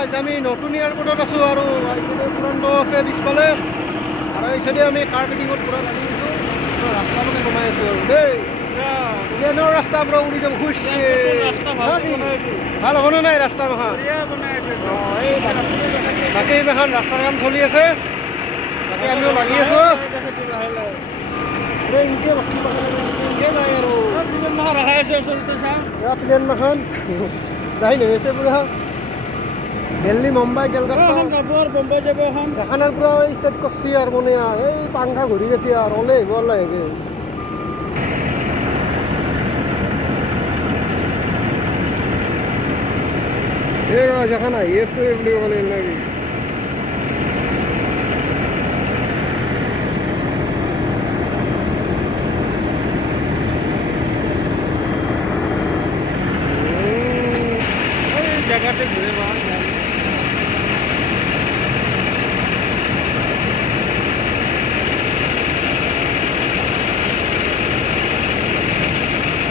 guys আমি নতুন এয়াৰপৰ্টত আছোঁ আৰু এইফালে পুৰন্ত আছে পিছফালে আৰু এইচাইডে আমি কাৰ্পেটিঙত পূৰা লাগি আছোঁ ৰাস্তা মানে বনাই আছোঁ আৰু দেই ট্ৰেইনৰ ৰাস্তা পূৰা উৰি যাব খুচ ভাল হ'বনে নাই ৰাস্তা মাখান এই বাকী মাখান ৰাস্তাৰ কাম চলি আছে বাকী আমিও লাগি আছোঁ এনেকৈ বস্তু এনেকৈ যায় আৰু প্লেন মাখান যাই নহৈছে পুৰা দিল্লী মুম্বাই কেলকাতা এখানাৰ পৰা ষ্টাৰ্ট কৰিছে আৰু মানে আৰু এই পাংখা ঘূৰি গৈছে আৰু ওলাই আহিব লাগে এই এখন আহি আছে বুলি ক'ব লাগে জায়গাতে ঘুরে